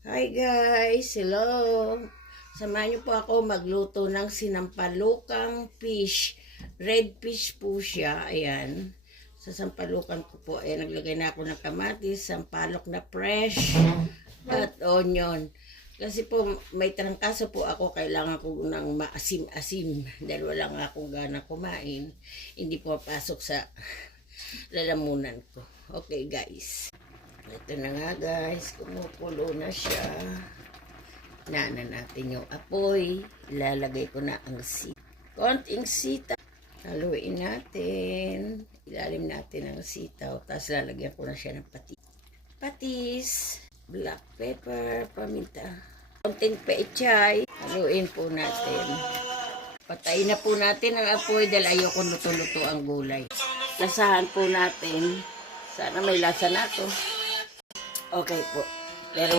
Hi guys! Hello! Samahan niyo po ako magluto ng sinampalukang fish. Red fish po siya. Ayan. Sa sampalukan ko po, naglagay na ako ng kamatis, sampalok na fresh, at onion. Kasi po, may trangkaso po ako, kailangan ko ng maasim-asim. Dahil wala nga akong gana kumain. Hindi po pasok sa lalamunan ko. Okay guys. Ito na nga guys, kumukulo na siya. Nana natin yung apoy. Ilalagay ko na ang sita. Konting sita. Haluin natin. Ilalim natin ang sitaw. Tapos lalagyan ko na siya ng patis. Black pepper, paminta. Konting pechay. Haluin po natin. Patayin na po natin ang apoy dahil ayoko luto-luto ang gulay. Lasahan po natin. Sana may lasa na to. Okay po. Pero